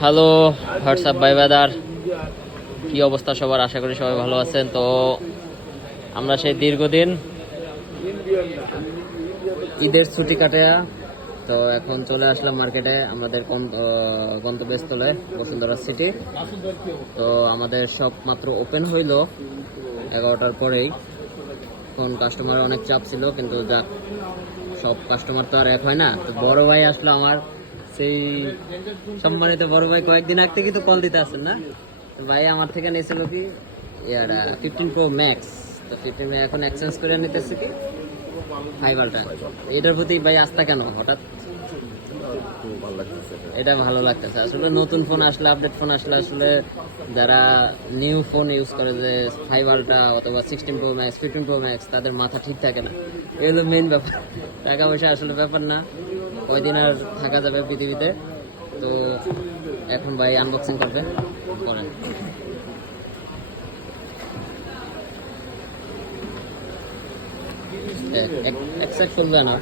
Hello WhatsApp ভাই বাদার, কি অবস্থা সবার? আশা করি সবাই ভালো আছেন। তো আমরা সেই দীর্ঘদিন ঈদের ছুটি কাটিয়া তো এখন চলে আসলাম মার্কেটে, আমাদের গন্তব্যস্থলে বসুন্ধরা সিটি। তো আমাদের শপ মাত্র ওপেন হইলো 11টার পরেই। এখন কাস্টমারের অনেক চাপ ছিল, কিন্তু যাক, সব কাস্টমার তো আর এক হয় না। তো বড় ভাই আসলো আমার, সেই সম্মানিত বড় ভাই কয়েকদিন আগ থেকে তো কল দিতে আসেন না। তো ভাই আমার থেকে নিয়েছিল কি 15 Pro Max। তো 15 এখন এক্সচেঞ্জ করে নিতেছে কি 5 এটার প্রতি ভাই আস্থা কেন হঠাৎ? এটা ভালো লাগতেছে আসলে। নতুন ফোন আসলে, আপডেট ফোন আসলে আসলে যারা নিউ ফোন ইউজ করে, যে 5 অথবা 16 Pro Max, 15 Pro Max, তাদের মাথা ঠিক থাকে না। এই হলো মেইন ব্যাপার। টাকা পয়সা আসলে ব্যাপার না, কয়দিন আর থাকা যাবে পৃথিবীতে। তো এখন ভাই আনবক্সিং করবে, করেন। এক সেট খুলবে না।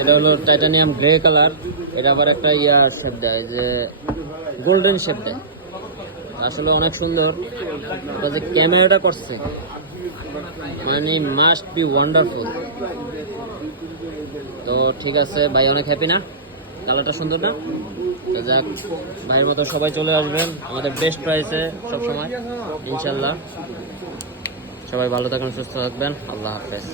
এটা হলো টাইটানিয়াম গ্রে কালার। এটা আবার একটা শেপ দেয়, যে গোল্ডেন শেপ দেয়। আসলে অনেক সুন্দর। যে ক্যামেরাটা করছে, মানে মাস্ট বি ওয়ান্ডারফুল। তো ঠিক আছে ভাই, অনেক হ্যাপি না? কালারটা সুন্দর না? তো যাক, ভাইয়ের মতো সবাই চলে আসবেন আমাদের বেস্ট প্রাইসে সবসময় ইনশাল্লাহ। সবাই ভালো থাকবেন, সুস্থ থাকবেন। আল্লাহ হাফেজ।